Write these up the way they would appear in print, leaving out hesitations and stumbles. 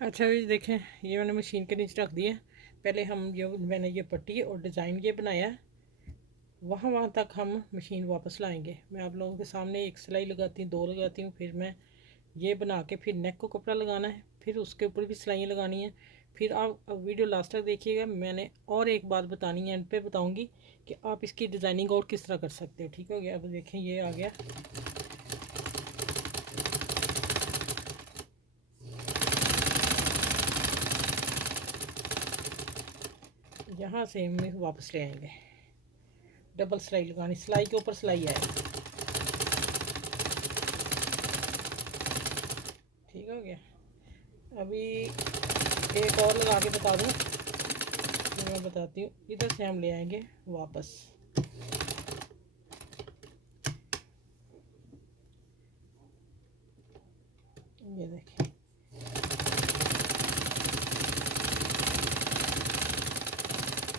अच्छा ये देखें, ये मैंने मशीन के नीचे रख दिया। पहले मैंने ये पट्टी और डिज़ाइन ये बनाया है, वहाँ तक हम मशीन वापस लाएंगे। मैं आप लोगों के सामने एक सिलाई लगाती हूँ, दो लगाती हूँ, फिर मैं ये बना के फिर नेक को कपड़ा लगाना है, फिर उसके ऊपर भी सिलाइयाँ लगानी है। फिर आप अब वीडियो लास्ट तक देखिएगा। मैंने और एक बात बतानी है, एंड पे बताऊँगी कि आप इसकी डिज़ाइनिंग और किस तरह कर सकते हो। ठीक हो गया। अब देखें ये आ गया। यहाँ से हम वापस ले आएंगे, डबल सिलाई लगानी, सिलाई के ऊपर सिलाई आएगी। ठीक हो गया। अभी एक और लगा के बता दूँ, तो मैं बताती हूँ। इधर से हम ले आएंगे वापस, ये देखें।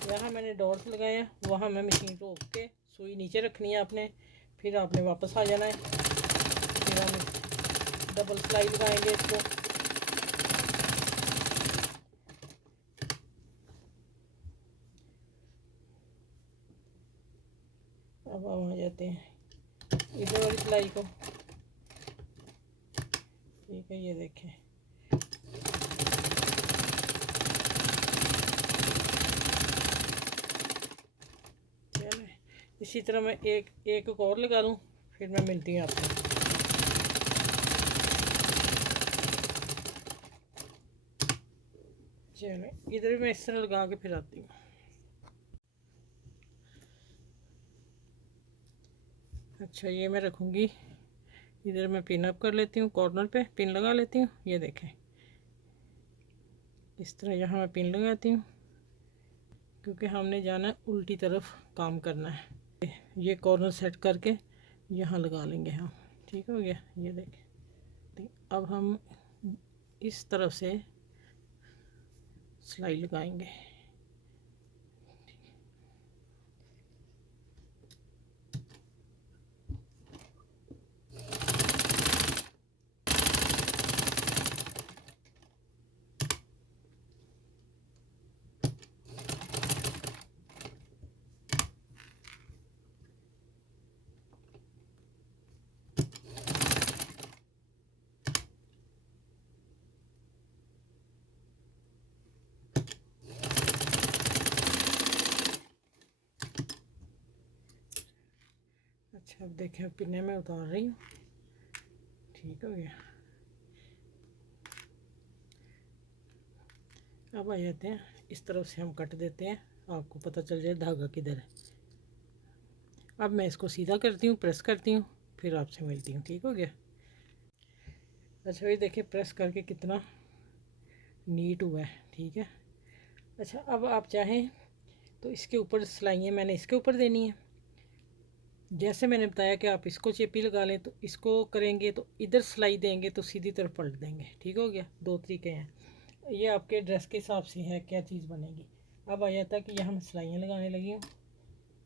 यहाँ मैंने डॉट्स लगाए हैं, वहाँ मैं मशीन रोक के सुई नीचे रखनी है आपने, फिर आपने वापस आ जाना है। फिर हम डबल सिलाई लगाएंगे इसको। अब हम आ जाते हैं इधर वाली सिलाई को। ठीक है, ये देखें। चलो, इसी तरह मैं एक एक और लगा लूँ, फिर मैं मिलती हूँ आपको। चलो, इधर भी मैं इस तरह लगा के फिर आती हूँ। अच्छा, ये मैं रखूँगी इधर। मैं पिन अप कर लेती हूँ, कॉर्नर पे पिन लगा लेती हूँ। ये देखें, इस तरह यहाँ मैं पिन लगाती हूँ, क्योंकि हमने जाना है उल्टी तरफ काम करना है। ये कॉर्नर सेट करके यहाँ लगा लेंगे हम। ठीक हो गया। ये देखें, अब हम इस तरफ से सिलाई लगाएंगे। अच्छा, अब देखें, पिन्ने में उतार रही हूँ। ठीक हो गया। अब आ जाते हैं, इस तरफ से हम कट देते हैं, आपको पता चल जाए धागा किधर है। अब मैं इसको सीधा करती हूँ, प्रेस करती हूँ, फिर आपसे मिलती हूँ। ठीक हो गया। अच्छा, ये देखिए प्रेस करके कितना नीट हुआ है। ठीक है। अच्छा, अब आप चाहें तो इसके ऊपर सिलाइयाँ मैंने इसके ऊपर देनी है। जैसे मैंने बताया कि आप इसको चेपी लगा लें, तो इसको करेंगे तो इधर सिलाई देंगे तो सीधी तरफ पलट देंगे। ठीक हो गया। दो तरीके हैं, ये आपके ड्रेस के हिसाब से है क्या चीज़ बनेगी। अब आ जाता है कि यहाँ मैं सिलाइयाँ लगाने लगी हूँ,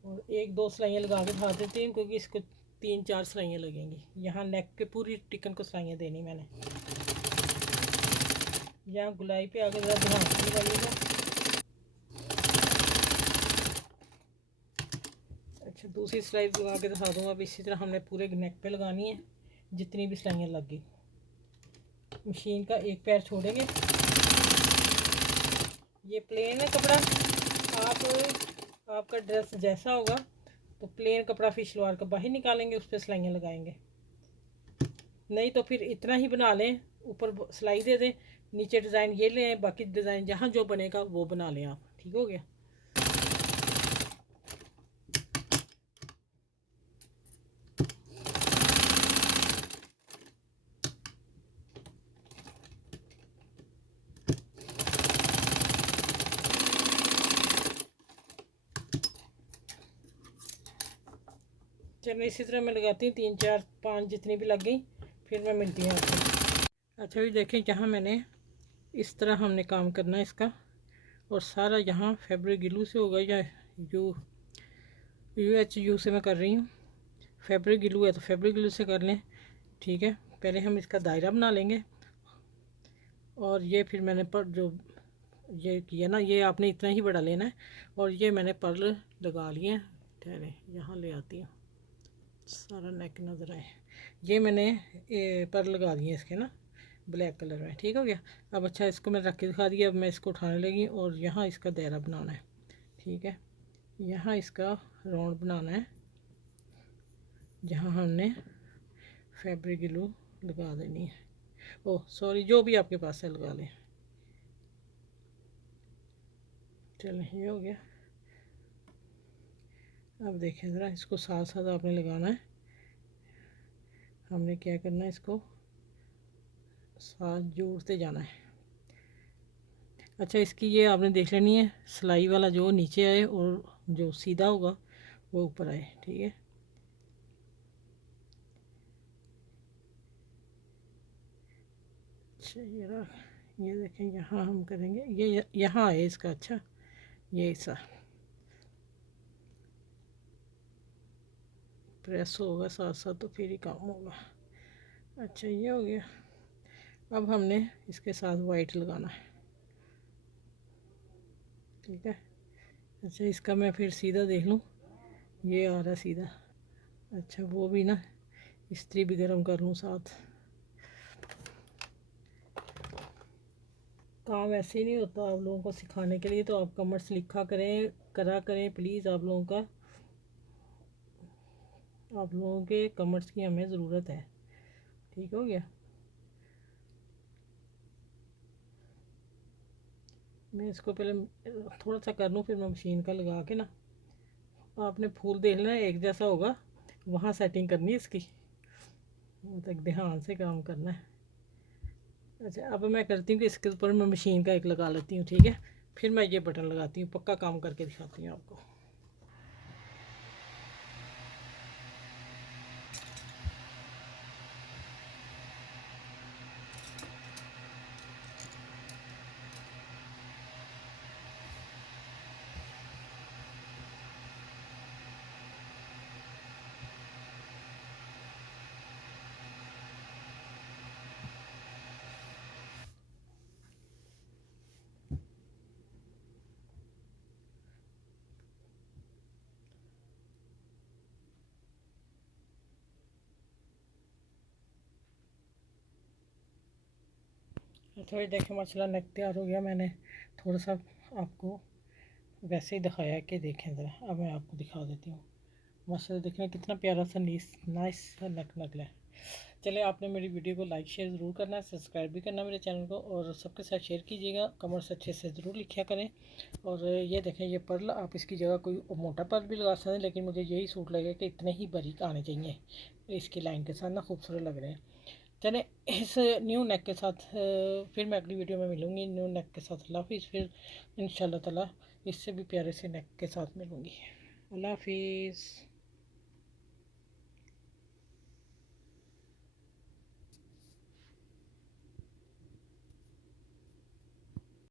और एक दो सिलाइयाँ लगा के दिखा देती हूँ, क्योंकि इसको तीन चार सिलाइयाँ लगेंगी। यहाँ नेक के पूरी टिकन को सिलाइयाँ देनी मैंने। यहाँ गुलाई पे आगे ज़रा ध्यान से लगाइएगा। अच्छा, दूसरी सिलाई लगा के दिखा दूँगा। अब इसी तरह हमने पूरे नेक पे लगानी है, जितनी भी सिलाइयाँ लग गई। मशीन का एक पैर छोड़ेंगे। ये प्लेन है कपड़ा। आपका ड्रेस जैसा होगा तो प्लेन कपड़ा फिर शलवार का बाहर निकालेंगे, उस पर सिलाइयाँ लगाएंगे। नहीं तो फिर इतना ही बना लें, ऊपर सिलाई दे दें, नीचे डिज़ाइन ये लें, बाकी डिज़ाइन जहाँ जो बनेगा वो बना लें आप। ठीक हो गया। चलो, इसी तरह मैं लगाती हूँ, तीन चार पाँच जितनी भी लग गई, फिर मैं मिलती हूँ आपको। अच्छा, भी देखें, जहाँ मैंने इस तरह हमने काम करना है इसका, और सारा यहाँ फैब्रिक ग्लू से होगा, या यू से मैं कर रही हूँ। फैब्रिक ग्लू है तो फैब्रिक ग्लू से कर लें। ठीक है। पहले हम इसका दायरा बना लेंगे, और ये फिर मैंने पर जो ये किया ना, ये आपने इतना ही बड़ा लेना है। और ये मैंने पर्ल लगा लिए हैं। ठहरे यहाँ ले आती हूँ, सारा नेक नज़र आए। ये मैंने पर्ल लगा दिए इसके ना, ब्लैक कलर में। ठीक हो गया। अब अच्छा, इसको मैं रख के दिखा दिया। अब मैं इसको उठाने लगी और यहाँ इसका दायरा बनाना है। ठीक है, यहाँ इसका राउंड बनाना है, जहाँ हमने फैब्रिक ग्लू लगा देनी है। ओह सॉरी, जो भी आपके पास है लगा लें। चलो ये हो गया। अब देखें ज़रा, इसको साथ साथ आपने लगाना है। हमने क्या करना है, इसको साथ जोड़ते जाना है। अच्छा, इसकी ये आपने देख लेनी है, सिलाई वाला जो नीचे आए और जो सीधा होगा वो ऊपर आए। ठीक है, अच्छा ये देखें, यहाँ हम करेंगे, ये यहाँ आए इसका। अच्छा, ये ऐसा प्रेस होगा साथ साथ, तो फिर ही काम होगा। अच्छा, ये हो गया। अब हमने इसके साथ वाइट लगाना है। ठीक है, अच्छा, इसका मैं फिर सीधा देख लूँ, ये आ रहा सीधा। अच्छा, वो भी ना इस्त्री भी गर्म कर लूँ साथ। काम ऐसे ही नहीं होता आप लोगों को सिखाने के लिए, तो आप कमेंट्स लिखा करें, करा करें प्लीज़। आप लोगों के कमेंट्स की हमें ज़रूरत है। ठीक हो गया। मैं इसको पहले थोड़ा सा कर लूँ, फिर मैं मशीन का लगा के ना, आपने फूल देख लेना एक जैसा होगा, वहाँ सेटिंग करनी है इसकी, वो तक ध्यान से काम करना है। अच्छा, अब मैं करती हूँ कि इसके ऊपर मैं मशीन का एक लगा लेती हूँ। ठीक है, फिर मैं ये बटन लगाती हूँ, पक्का काम करके दिखाती हूँ आपको। थोड़ी देखें माशाल्लाह नेक तैयार हो गया। मैंने थोड़ा सा आपको वैसे ही दिखाया कि देखें ज़रा, अब मैं आपको दिखा देती हूँ। माशाल्लाह देखना कितना प्यारा सा नाइस सा नेक निकला है। चले, आपने मेरी वीडियो को लाइक शेयर ज़रूर करना है, सब्सक्राइब भी करना मेरे चैनल को, और सबके साथ शेयर कीजिएगा। कमेंट्स अच्छे से ज़रूर लिखा करें। और ये देखें, ये पर्ल आप इसकी जगह कोई मोटा पर्ल भी लगा सकते हैं, लेकिन मुझे यही सूट लगे कि इतने ही बारीक आने चाहिए इसकी लाइन के साथ ना, खूबसूरत लग रहे हैं। चले, इस न्यू नेक के साथ फिर मैं अगली वीडियो में मिलूँगी न्यू नेक के साथ। अल्लाह हाफिज़। फिर इंशाल्लाह ताला इससे भी प्यारे से नेक के साथ मिलूँगी। अल्लाह हाफिज़।